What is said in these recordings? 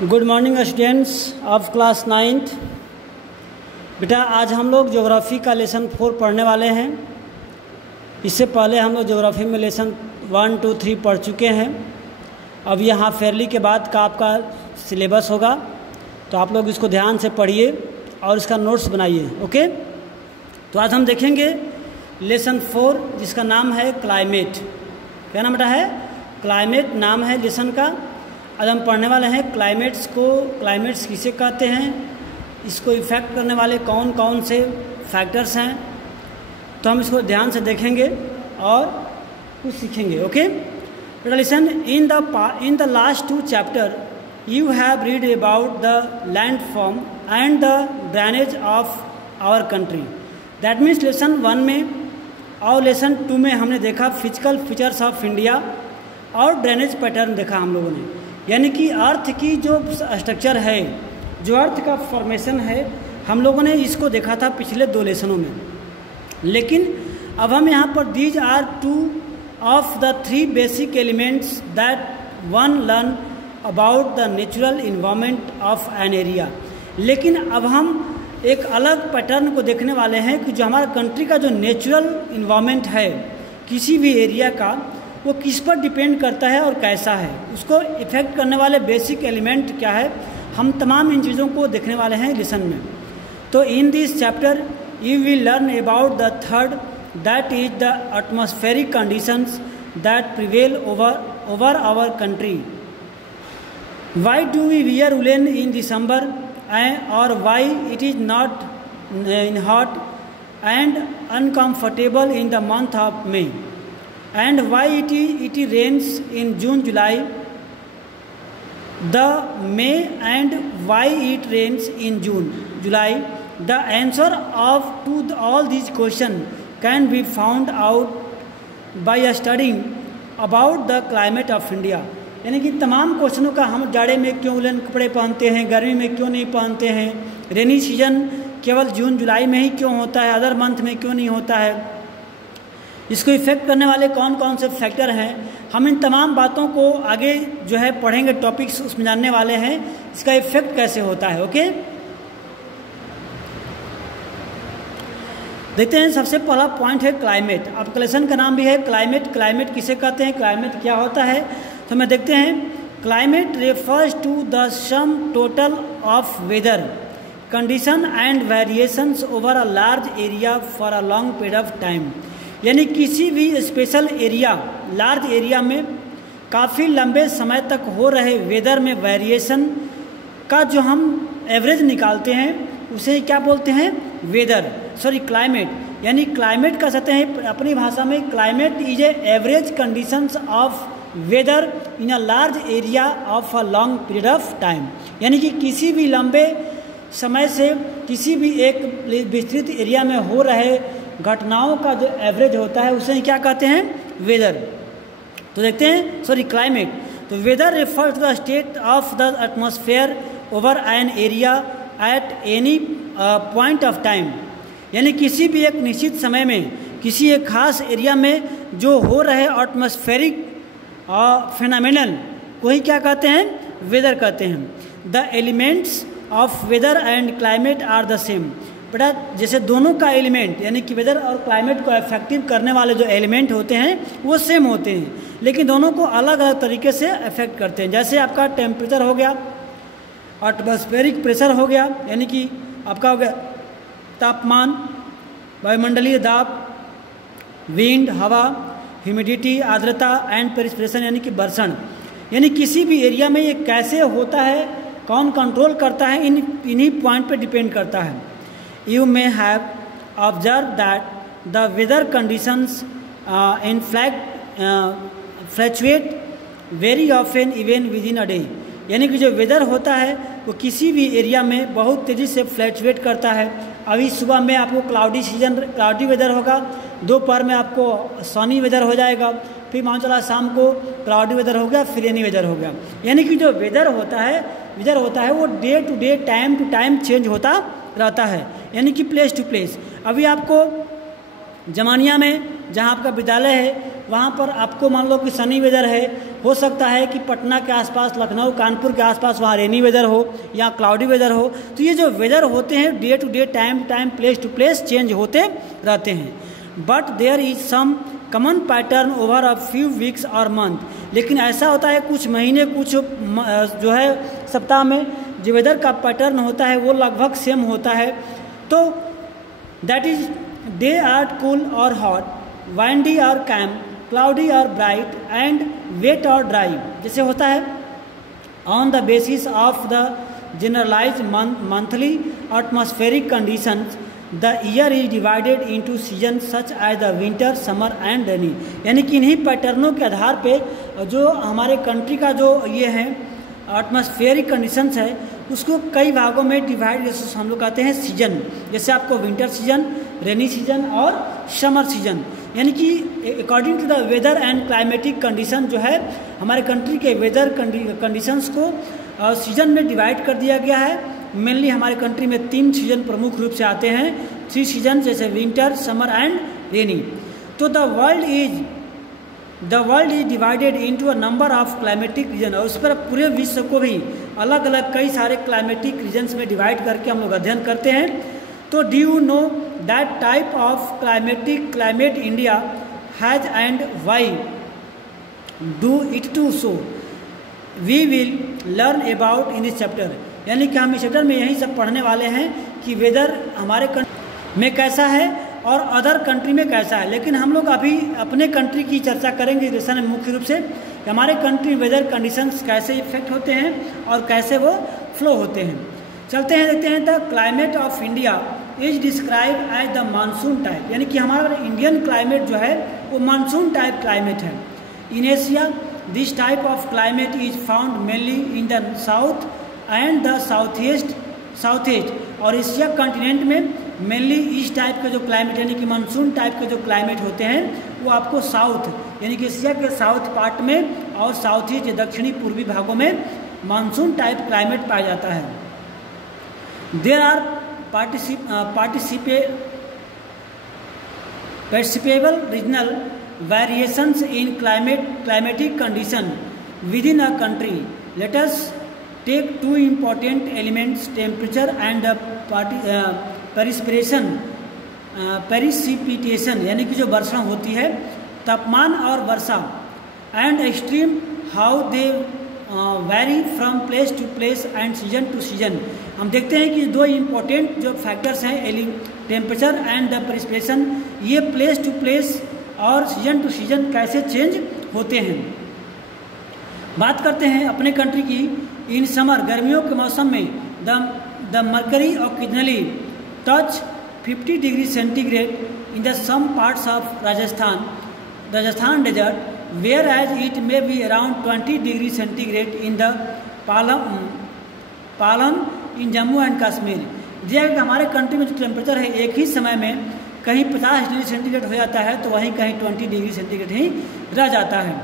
Good morning students of class 9th। बेटा आज हम लोग ज्योग्राफी का लेसन 4 पढ़ने वाले हैं। इससे पहले हम लोग ज्योग्राफी में लेसन 1, 2, 3 पढ़ चुके हैं। अब यहाँ फेयरली के बाद का आपका सिलेबस होगा, तो आप लोग इसको ध्यान से पढ़िए और इसका नोट्स बनाइए। ओके, तो आज हम देखेंगे लेसन 4 जिसका नाम है क्लाइमेट। क्या नाम बेटा है? क्लाइमेट नाम है लेसन का। आज हम पढ़ने वाले हैं क्लाइमेट्स किसे कहते हैं, इसको इफ़ेक्ट करने वाले कौन कौन से फैक्टर्स हैं। तो हम इसको ध्यान से देखेंगे और कुछ सीखेंगे। ओके बेटा listen, in the last 2 chapter you have read about the land form and the drainage of our country. That means lesson 1 में और लेसन 2 में हमने देखा फिजिकल फीचर्स ऑफ इंडिया और ड्रेनेज पैटर्न देखा हम लोगों ने, यानी कि अर्थ की जो स्ट्रक्चर है, जो अर्थ का फॉर्मेशन है, हम लोगों ने इसको देखा था पिछले 2 लेसनों में। लेकिन अब हम यहाँ पर these are 2 of the 3 basic elements that one learn about the natural environment of an area. लेकिन अब हम एक अलग पैटर्न को देखने वाले हैं कि जो हमारा कंट्री का जो नेचुरल इन्वायरमेंट है किसी भी एरिया का, वो किस पर डिपेंड करता है और कैसा है, उसको इफेक्ट करने वाले बेसिक एलिमेंट क्या है, हम तमाम इन चीज़ों को देखने वाले हैं लेसन में। तो in this chapter you will learn about the third, that is the atmospheric conditions that prevail over our country. Why do we wear woollen in December और why it is not in hot and uncomfortable in the month of May, and why it rains in June, July, the May, and why it rains in June, July. The answer to all these questions can be found out by studying about the climate of India. यानी कि तमाम क्वेश्चनों का, हम जाड़े में क्यों woollen कपड़े पहनते हैं, गर्मी में क्यों नहीं पहनते हैं, रेनी सीजन केवल जून जुलाई में ही क्यों होता है, अदर मंथ में क्यों नहीं होता है, इसको इफेक्ट करने वाले कौन कौन से फैक्टर हैं, हम इन तमाम बातों को आगे जो है पढ़ेंगे, टॉपिक्स उसमें जानने वाले हैं, इसका इफेक्ट कैसे होता है। ओके, देखते हैं। सबसे पहला पॉइंट है क्लाइमेट। अब लेसन का नाम भी है क्लाइमेट। क्लाइमेट किसे कहते हैं, क्लाइमेट क्या होता है, तो मैं देखते हैं। Climate refers to the sum total of weather condition and variations over a large area for a long period of time. यानी किसी भी स्पेशल एरिया, लार्ज एरिया में काफ़ी लंबे समय तक हो रहे वेदर में वेरिएशन का जो हम एवरेज निकालते हैं उसे क्या बोलते हैं, क्लाइमेट। यानी क्लाइमेट कह सकते हैं अपनी भाषा में, climate is a average conditions of weather in a large area of a long period of time. यानी कि किसी भी लंबे समय से किसी भी एक विस्तृत एरिया में हो रहे घटनाओं का जो एवरेज होता है उसे क्या कहते हैं, वेदर। तो देखते हैं, क्लाइमेट। तो weather refers to the state of the atmosphere over an area at any point of time. यानी किसी भी एक निश्चित समय में किसी एक खास एरिया में जो हो रहे एटमॉस्फेरिक फिनोमेनन को ही क्या कहते हैं, वेदर कहते हैं। The elements of weather and climate are the same. बेटा जैसे दोनों का एलिमेंट यानी कि वेदर और क्लाइमेट को इफेक्टिव करने वाले जो एलिमेंट होते हैं वो सेम होते हैं, लेकिन दोनों को अलग अलग तरीके से अफेक्ट करते हैं। जैसे आपका टेम्परेचर हो गया, एटमॉस्फेरिक प्रेशर हो गया, यानी कि आपका हो गया तापमान, वायुमंडलीय दाब, विंड हवा, ह्यूमिडिटी आर्द्रता एंड प्रेसिपिटेशन यानी कि बर्षण। यानी किसी भी एरिया में ये कैसे होता है, कौन कंट्रोल करता है, इन्हीं पॉइंट पे डिपेंड करता है। You may have observed that the weather conditions fluctuate very often even within a day। यानी कि जो वेदर होता है वो किसी भी एरिया में बहुत तेज़ी से फ्लैक्चुएट करता है। अभी सुबह में आपको क्लाउडी वेदर होगा, दोपहर में आपको सनी वेदर हो जाएगा, फिर मान चला शाम को क्लाउडी वेदर हो गया, फिर रेनी वेदर हो गया। यानी कि जो वेदर होता है वो day to day, time to time change होता रहता है, यानी कि प्लेस टू प्लेस। अभी आपको जमानिया में जहाँ आपका विद्यालय है वहाँ पर आपको मान लो कि सनी वेदर है, हो सकता है कि पटना के आसपास, लखनऊ, कानपुर के आसपास वहाँ रेनी वेदर हो या क्लाउडी वेदर हो। तो ये जो वेदर होते हैं day to day, time place to place change होते रहते हैं। But there is some common pattern over a few weeks और मंथ। लेकिन ऐसा होता है कुछ महीने, कुछ जो है सप्ताह में जो वेदर का पैटर्न होता है वो लगभग सेम होता है। तो that is day are cool और हॉट, वाइंडी और कैम, क्लाउडी और ब्राइट एंड वेट और ड्राई। जैसे होता है on the basis of the generalise monthly atmospheric conditions the year is divided into season such as the winter, summer and rainy. यानी कि इन्हीं पैटर्नों के आधार पे जो हमारे कंट्री का जो ये है एटमॉस्फेरिक कंडीशंस है उसको कई भागों में डिवाइड, जैसे हम लोग कहते हैं सीजन। जैसे आपको विंटर सीजन, रेनी सीजन और समर सीजन। यानी कि according to the weather and climatic condition जो है हमारे कंट्री के वेदर कंडीशंस को सीजन में डिवाइड कर दिया गया है। मेनली हमारे कंट्री में 3 सीजन प्रमुख रूप से आते हैं, 3 सीजन जैसे विंटर, समर एंड रेनी। तो the world is divided into a number of climatic region. और उस पर पूरे विश्व को भी अलग अलग कई सारे क्लाइमेटिक रीजन्स में डिवाइड करके हम लोग अध्ययन करते हैं। तो do you know that type of climate India has and why do it to so we will learn about in this chapter. यानी कि हम इस चैप्टर में यही सब पढ़ने वाले हैं कि वेदर हमारे कंट्री में कैसा है और अदर कंट्री में कैसा है। लेकिन हम लोग अभी अपने कंट्री की चर्चा करेंगे इस लेसन में मुख्य रूप से कि हमारे कंट्री वेदर कंडीशंस कैसे इफेक्ट होते हैं और कैसे वो फ्लो होते हैं। चलते हैं, देखते हैं। The climate of India is describe as the monsoon type. यानी कि हमारा इंडियन क्लाइमेट जो है वो मानसून टाइप क्लाइमेट है। In Asia this type of climate is found mainly in the south and the south east. और Asia continent में mainly इस टाइप के जो क्लाइमेट यानी कि मानसून टाइप के जो क्लाइमेट होते हैं वो आपको साउथ यानी कि एशिया के साउथ पार्ट में और साउथ ईस्ट दक्षिणी पूर्वी भागों में मानसून टाइप क्लाइमेट पाया जाता है। There are perceptible regional variations in climatic condition within a country. Let us take 2 important elements, temperature and precipitation यानी कि जो वर्षा होती है, तापमान और वर्षा, and extreme how they vary from place to place and season to season. हम देखते हैं कि 2 इम्पोर्टेंट जो फैक्टर्स हैं, टेम्परेचर एंड द प्रेसिपिटेशन, ये प्लेस टू प्लेस और सीजन टू सीजन कैसे चेंज होते हैं। बात करते हैं अपने कंट्री की। इन समर गर्मियों के मौसम में the mercury occasionally touch 50 degree centigrade in the some parts of Rajasthan desert, whereas it may be around 20 degree centigrade in the Palam in Jammu and Kashmir. यह हमारे कंट्री में जो टेम्परेचर है एक ही समय में कहीं 50 डिग्री सेंटीग्रेड हो जाता है तो वहीं कहीं 20 डिग्री सेंटीग्रेड ही रह जाता है।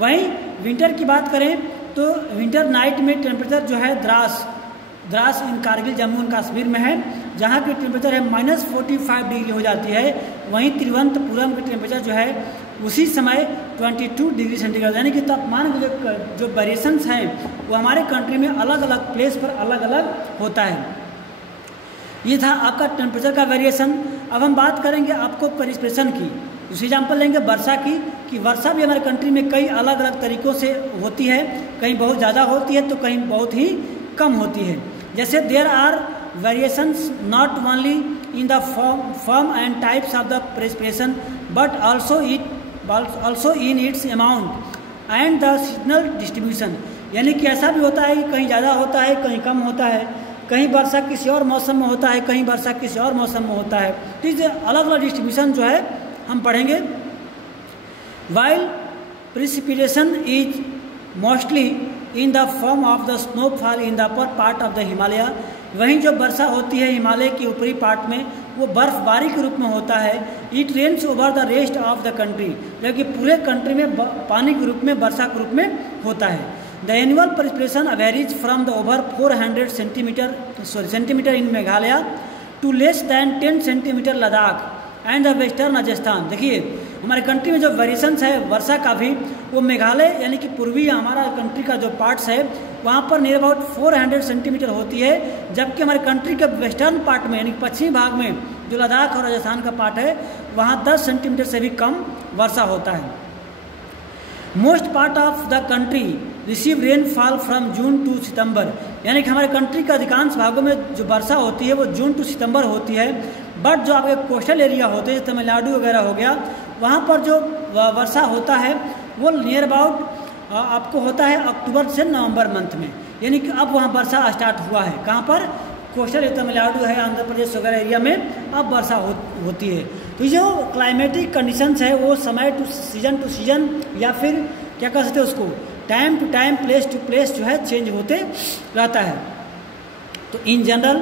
वहीं विंटर की बात करें तो विंटर नाइट में टेम्परेचर जो है द्रास इन कारगिल जम्मू एंड कश्मीर में है, जहाँ की टेम्परेचर है -45 डिग्री हो जाती है। वहीं तिरुवनंतपुरम की टेम्परेचर जो है उसी समय 22 डिग्री सेंटीग्रेड, यानी कि तापमान के जो वेरिएशंस हैं वो हमारे कंट्री में अलग अलग प्लेस पर अलग अलग होता है। ये था आपका टेम्परेचर का वेरिएशन। अब हम बात करेंगे आपको प्रेसिपिटेशन की। दूसरी एग्जाम्पल लेंगे वर्षा की, कि वर्षा भी हमारे कंट्री में कई अलग अलग तरीक़ों से होती है, कहीं बहुत ज़्यादा होती है तो कहीं बहुत ही कम होती है। जैसे there are variations not only in the form and types of the precipitation but also in its amount and the seasonal distribution. यानी कि ऐसा भी होता है कि कहीं ज़्यादा होता है, कहीं कम होता है, कहीं वर्षा किसी और मौसम में होता है, कहीं वर्षा किसी और मौसम में होता है। तो इसे अलग अलग डिस्ट्रीब्यूशन जो है हम पढ़ेंगे। While precipitation is mostly in the form of the snowfall in the upper part of the Himalaya, वहीं जो वर्षा होती है हिमालय के ऊपरी पार्ट में वो बर्फबारी के रूप में होता है। It rains over the rest of the country, जबकि पूरे कंट्री में पानी के रूप में वर्षा के रूप में होता है। The annual precipitation varies from the over 400 centimeter in Meghalaya to less than 10 centimeter Ladakh and the western Rajasthan। देखिए हमारे कंट्री में जो वेरिएशंस है वर्षा का भी वो मेघालय यानी कि पूर्वी हमारा कंट्री का जो पार्ट्स है वहाँ पर नियर अबाउट 400 सेंटीमीटर होती है, जबकि हमारे कंट्री के वेस्टर्न पार्ट में यानी पश्चिमी भाग में जो लद्दाख और राजस्थान का पार्ट है वहाँ 10 सेंटीमीटर से भी कम वर्षा होता है। Most part of the country receive rainfall from June to September, यानी कि हमारे कंट्री के अधिकांश भागों में जो वर्षा होती है वो जून टू सितंबर होती है। बट जो आपके कोस्टल एरिया होते हैं तमिलनाडु वगैरह हो गया वहाँ पर जो वर्षा होता है वो नियर अबाउट आपको होता है अक्टूबर से नवंबर मंथ में, यानी कि अब वहाँ वर्षा स्टार्ट हुआ है। कहाँ पर? कोस्टल तमिलनाडु है, आंध्र प्रदेश वगैरह एरिया में अब वर्षा होती है। तो जो क्लाइमेटिक कंडीशंस है वो समय टू सीजन या फिर क्या कह सकते हैं उसको time to time place to place जो है चेंज होते रहता है। तो in general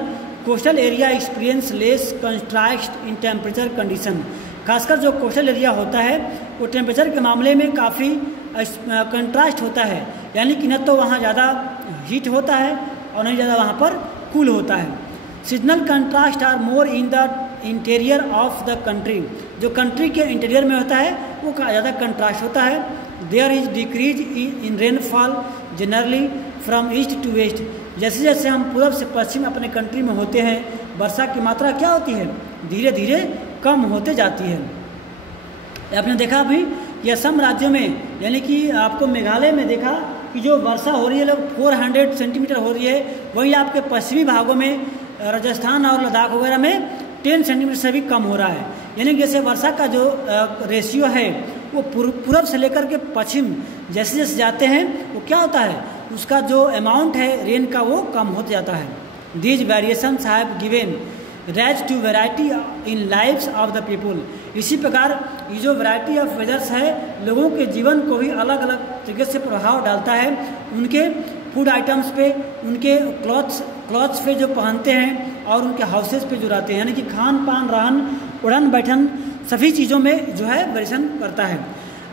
coastal area experience less contrast in temperature condition, खासकर जो कोस्टल एरिया होता है वो टेम्परेचर के मामले में काफ़ी कंट्रास्ट होता है, यानी कि न तो वहाँ ज़्यादा हीट होता है और नहीं ज़्यादा वहाँ पर कूल होता है। Seasonal contrast are more in the interior of the country, जो कंट्री के इंटीरियर में होता है वो ज़्यादा कंट्रास्ट होता है। There is decrease in rainfall generally from east to west, जैसे जैसे हम पूर्व से पश्चिम अपने कंट्री में होते हैं वर्षा की मात्रा क्या होती है धीरे धीरे कम होते जाती है। आपने देखा अभी ये असम राज्यों में यानी कि आपको मेघालय में देखा कि जो वर्षा हो रही है लोग 400 सेंटीमीटर हो रही है, वहीं आपके पश्चिमी भागों में राजस्थान और लद्दाख वगैरह में 10 सेंटीमीटर से भी कम हो रहा है। यानी कि जैसे वर्षा का जो रेशियो है वो पूर्व से लेकर के पश्चिम जैसे जैसे जाते हैं वो क्या होता है उसका जो अमाउंट है रेन का वो कम होता जाता है। These variations have given rise to variety in lives of the people, इसी प्रकार ये जो वैरायटी ऑफ वेदर्स है लोगों के जीवन को भी अलग अलग तरीके से प्रभाव डालता है, उनके फूड आइटम्स पे, उनके क्लॉथ्स पे जो पहनते हैं और उनके हाउसेस पे जो रहते हैं, यानी कि खान पान रहन उड़न बैठन सभी चीज़ों में जो है वेरिएशन करता है।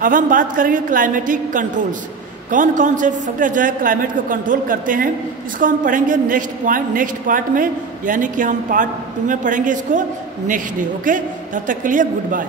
अब हम बात करेंगे क्लाइमेटिक कंट्रोल्स, कौन कौन से फैक्टर जो है क्लाइमेट को कंट्रोल करते हैं, इसको हम पढ़ेंगे नेक्स्ट पार्ट में, यानी कि हम पार्ट 2 में पढ़ेंगे इसको नेक्स्ट डे। ओके, तब तक के लिए गुड बाय।